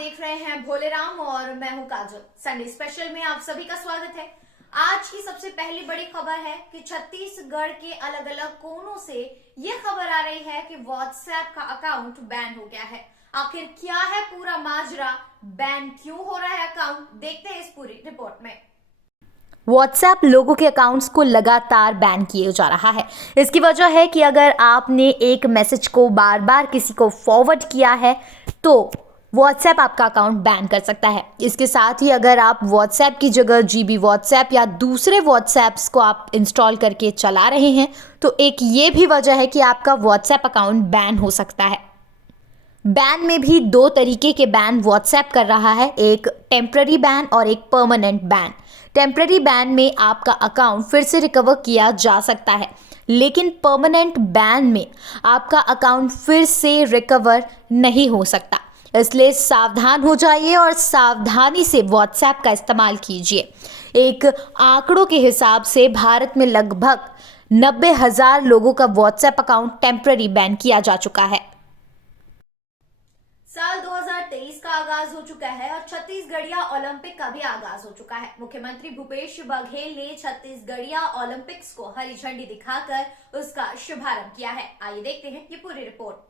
देख रहे हैं भोले राम और मैं हूं काजल। संडे स्पेशल में आप सभी का स्वागत है। आज की सबसे पहली बड़ी खबर है कि छत्तीसगढ़ के अलग अलग कोनों से ये खबर आ रही है कि व्हाट्सएप का अकाउंट बैन हो गया है। आखिर क्या है पूरा माजरा, बैन क्यों हो रहा है अकाउंट, देखते हैं इस पूरी रिपोर्ट में। व्हाट्सएप लोगों के अकाउंट्स को लगातार बैन किए जा रहा है। इसकी वजह है कि अगर आपने एक मैसेज को बार बार किसी को फॉरवर्ड किया है तो व्हाट्सएप आपका अकाउंट बैन कर सकता है। इसके साथ ही अगर आप व्हाट्सएप की जगह जीबी व्हाट्सएप या दूसरे व्हाट्सएप्स को आप इंस्टॉल करके चला रहे हैं तो एक ये भी वजह है कि आपका व्हाट्सएप अकाउंट बैन हो सकता है। बैन में भी दो तरीके के बैन व्हाट्सएप कर रहा है, एक टेम्पररी बैन और एक परमानेंट बैन। टेम्पररी बैन में आपका अकाउंट फिर से रिकवर किया जा सकता है, लेकिन परमानेंट बैन में आपका अकाउंट फिर से रिकवर नहीं हो सकता। इसलिए सावधान हो जाइए और सावधानी से व्हाट्सएप का इस्तेमाल कीजिए। एक आंकड़ों के हिसाब से भारत में लगभग 90,000 लोगों का व्हाट्सएप अकाउंट टेम्पररी बैन किया जा चुका है। साल 2023 का आगाज हो चुका है और छत्तीसगढ़िया ओलंपिक का भी आगाज हो चुका है। मुख्यमंत्री भूपेश बघेल ने छत्तीसगढ़िया ओलंपिक्स को हरी झंडी दिखाकर उसका शुभारंभ किया है। आइए देखते हैं ये पूरी रिपोर्ट।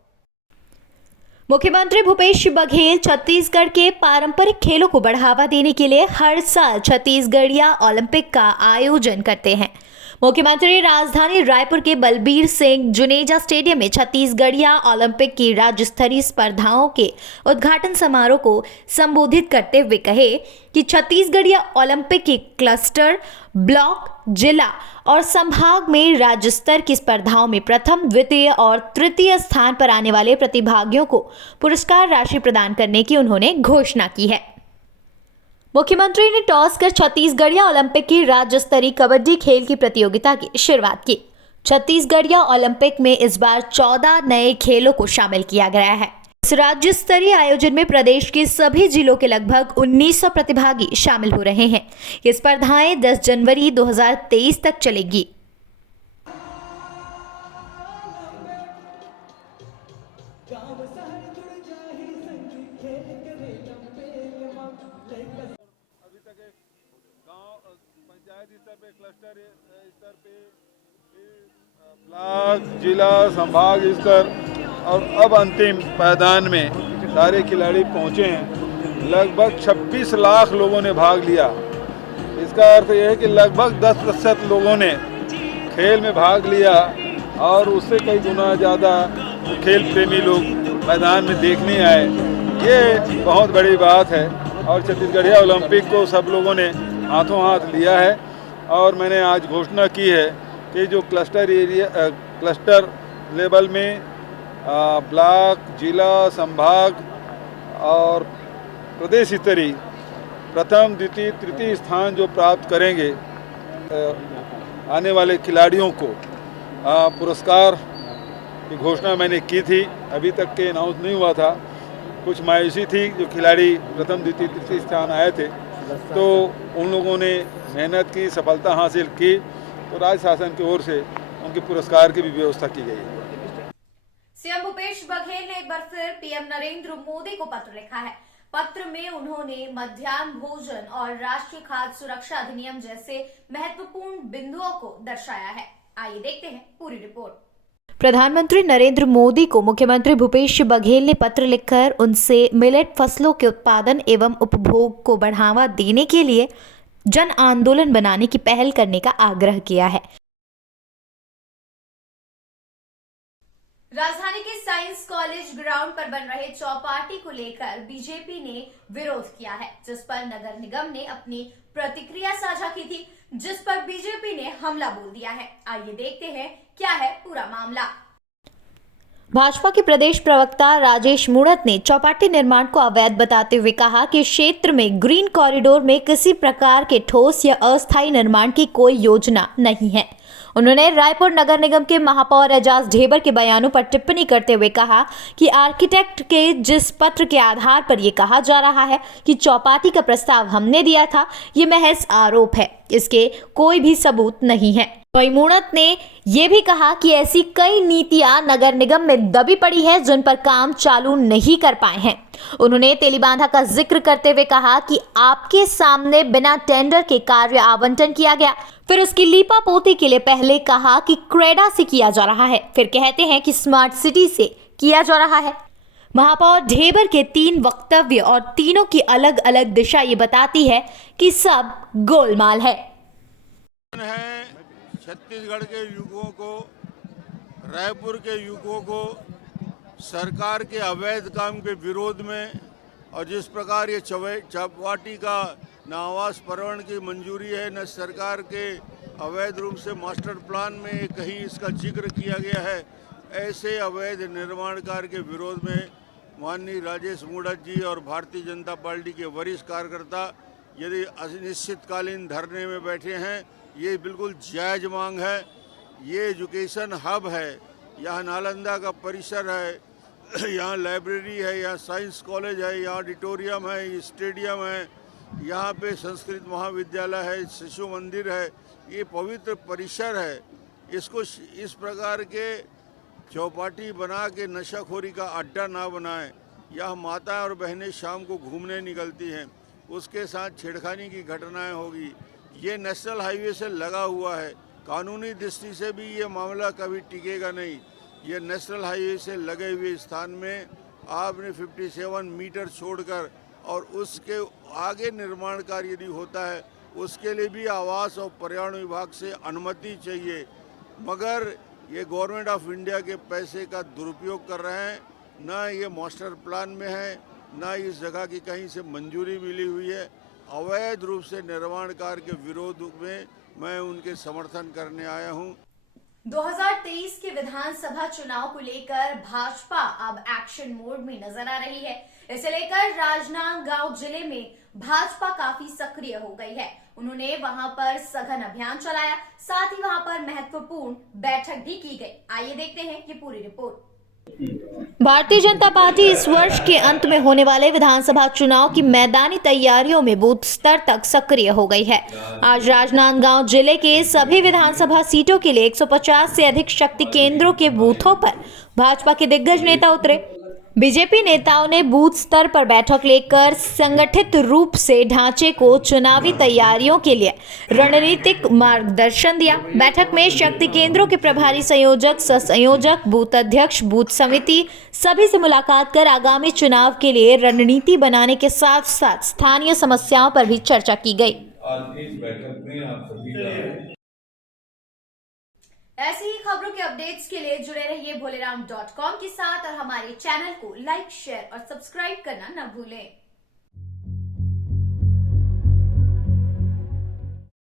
मुख्यमंत्री भूपेश बघेल छत्तीसगढ़ के पारंपरिक खेलों को बढ़ावा देने के लिए हर साल छत्तीसगढ़िया ओलंपिक का आयोजन करते हैं। मुख्यमंत्री राजधानी रायपुर के बलबीर सिंह जुनेजा स्टेडियम में छत्तीसगढ़िया ओलंपिक की राज्य स्तरीय स्पर्धाओं के उद्घाटन समारोह को संबोधित करते हुए कहे कि छत्तीसगढ़िया ओलंपिक की क्लस्टर, ब्लॉक, जिला और संभाग में राज्य स्तर की स्पर्धाओं में प्रथम, द्वितीय और तृतीय स्थान पर आने वाले प्रतिभागियों को पुरस्कार राशि प्रदान करने की उन्होंने घोषणा की है। मुख्यमंत्री ने टॉस कर छत्तीसगढ़िया ओलंपिक की राज्य स्तरीय कबड्डी खेल की प्रतियोगिता की शुरुआत की। छत्तीसगढ़िया ओलंपिक में इस बार 14 नए खेलों को शामिल किया गया है। इस राज्य स्तरीय आयोजन में प्रदेश के सभी जिलों के लगभग 1900 प्रतिभागी शामिल हो रहे हैं। ये स्पर्धाएं 10 जनवरी 2023 तक चलेगी। अभी तक एक गांव पंचायत स्तर पे, क्लस्टर स्तर पे, ब्लॉक, जिला, संभाग स्तर और अब अंतिम पायदान में सारे खिलाड़ी पहुंचे हैं। लगभग 26 लाख लोगों ने भाग लिया। इसका अर्थ यह है कि लगभग 10% लोगों ने खेल में भाग लिया और उससे कई गुना ज़्यादा खेल प्रेमी लोग मैदान में देखने आए। ये बहुत बड़ी बात है और छत्तीसगढ़िया ओलंपिक को सब लोगों ने हाथों हाथ लिया है। और मैंने आज घोषणा की है कि जो क्लस्टर लेवल में ब्लॉक, जिला, संभाग और प्रदेश स्तरीय प्रथम, द्वितीय, तृतीय स्थान जो प्राप्त करेंगे आने वाले खिलाड़ियों को पुरस्कार की घोषणा मैंने की थी। अभी तक के अनाउंस नहीं हुआ था। कुछ मायूसी थी, जो खिलाड़ी प्रथम, द्वितीय, तृतीय स्थान आए थे तो उन लोगों ने मेहनत की, सफलता हासिल की तो राज्य शासन की ओर से उनके पुरस्कार की भी व्यवस्था की गई है। सीएम भूपेश बघेल ने एक बार फिर पीएम नरेंद्र मोदी को पत्र लिखा है। पत्र में उन्होंने मध्याह्न भोजन और राष्ट्रीय खाद्य सुरक्षा अधिनियम जैसे महत्वपूर्ण बिंदुओं को दर्शाया है। आइए देखते हैं पूरी रिपोर्ट। प्रधानमंत्री नरेंद्र मोदी को मुख्यमंत्री भूपेश बघेल ने पत्र लिखकर उनसे मिलेट फसलों के उत्पादन एवं उपभोग को बढ़ावा देने के लिए जन आंदोलन बनाने की पहल करने का आग्रह किया है। राजधानी के साइंस कॉलेज ग्राउंड पर बन रहे चौपाटी को लेकर बीजेपी ने विरोध किया है, जिस पर नगर निगम ने अपनी प्रतिक्रिया साझा की थी, जिस पर बीजेपी ने हमला बोल दिया है। आइए देखते हैं क्या है पूरा मामला। भाजपा के प्रदेश प्रवक्ता राजेश मूणत ने चौपाटी निर्माण को अवैध बताते हुए कहा कि क्षेत्र में ग्रीन कॉरिडोर में किसी प्रकार के ठोस या अस्थायी निर्माण की कोई योजना नहीं है। उन्होंने रायपुर नगर निगम के महापौर एजाज ढेबर के बयानों पर टिप्पणी करते हुए कहा कि आर्किटेक्ट के जिस पत्र के आधार पर यह कहा जा रहा है कि चौपाटी का प्रस्ताव हमने दिया था, ये महज आरोप है, इसके कोई भी सबूत नहीं है। वहीं मूणत ने यह भी कहा कि ऐसी कई नीतियां नगर निगम में दबी पड़ी है जिन पर काम चालू नहीं कर पाए हैं। उन्होंने तेलीबांधा का जिक्र करते हुए कहा कि आपके सामने बिना टेंडर के कार्य आवंटन किया गया, फिर उसकी लीपा पोती के लिए पहले कहा कि क्रेडा से किया जा रहा है, फिर कहते हैं कि स्मार्ट सिटी से किया जा रहा है। महापौर ढेबर के 3 वक्तव्य और तीनों की अलग अलग दिशा ये बताती है कि सब गोलमाल है। छत्तीसगढ़ के युवकों को, रायपुर के युवकों को सरकार के अवैध काम के विरोध में, और जिस प्रकार ये चौपाटी का न आवास परवण की मंजूरी है, न सरकार के अवैध रूप से मास्टर प्लान में कहीं इसका जिक्र किया गया है, ऐसे अवैध निर्माण कार्य के विरोध में माननीय राजेश मूणत जी और भारतीय जनता पार्टी के वरिष्ठ कार्यकर्ता यदि अनिश्चितकालीन धरने में बैठे हैं, ये बिल्कुल जायज़ मांग है। ये एजुकेशन हब है, यहाँ नालंदा का परिसर है, यहाँ लाइब्रेरी है, यहाँ साइंस कॉलेज है, यहाँ ऑडिटोरियम है, स्टेडियम है, यहाँ पे संस्कृत महाविद्यालय है, शिशु मंदिर है, ये पवित्र परिसर है। इसको इस प्रकार के चौपाटी बना के नशाखोरी का अड्डा ना बनाएं। यह माता और बहनें शाम को घूमने निकलती हैं, उसके साथ छेड़खानी की घटनाएं होगी। ये नेशनल हाईवे से लगा हुआ है, कानूनी दृष्टि से भी ये मामला कभी टिकेगा नहीं। ये नेशनल हाईवे से लगे हुए स्थान में आपने 57 मीटर छोड़कर और उसके आगे निर्माण कार्य यदि होता है उसके लिए भी आवास और पर्यावरण विभाग से अनुमति चाहिए, मगर ये गवर्नमेंट ऑफ इंडिया के पैसे का दुरुपयोग कर रहे हैं। ना ये मास्टर प्लान में है, ना इस जगह की कहीं से मंजूरी मिली हुई है। अवैध रूप से निर्माण कार्य के विरोध में मैं उनके समर्थन करने आया हूं। 2023 के विधानसभा चुनाव को लेकर भाजपा अब एक्शन मोड में नजर आ रही है। इसे लेकर राजनांदगांव जिले में भाजपा काफी सक्रिय हो गई है। उन्होंने वहां पर सघन अभियान चलाया, साथ ही वहां पर महत्वपूर्ण बैठक भी की गई। आइए देखते हैं ये पूरी रिपोर्ट। भारतीय जनता पार्टी इस वर्ष के अंत में होने वाले विधानसभा चुनाव की मैदानी तैयारियों में बूथ स्तर तक सक्रिय हो गई है। आज राजनांदगांव जिले के सभी विधानसभा सीटों के लिए 150 से अधिक शक्ति केंद्रों के बूथों पर भाजपा के दिग्गज नेता उतरे। बीजेपी नेताओं ने बूथ स्तर पर बैठक लेकर संगठित रूप से ढांचे को चुनावी तैयारियों के लिए रणनीतिक मार्गदर्शन दिया। बैठक में शक्ति केंद्रों के प्रभारी संयोजक, सह संयोजक, बूथ अध्यक्ष, बूथ समिति सभी से मुलाकात कर आगामी चुनाव के लिए रणनीति बनाने के साथ साथ स्थानीय समस्याओं पर भी चर्चा की गई। आज की इस बैठक में आप सभी का ऐसी ही खबरों के अपडेट्स के लिए जुड़े रहिए भोलेराम.com के साथ और हमारे चैनल को लाइक, शेयर और सब्सक्राइब करना न भूलें।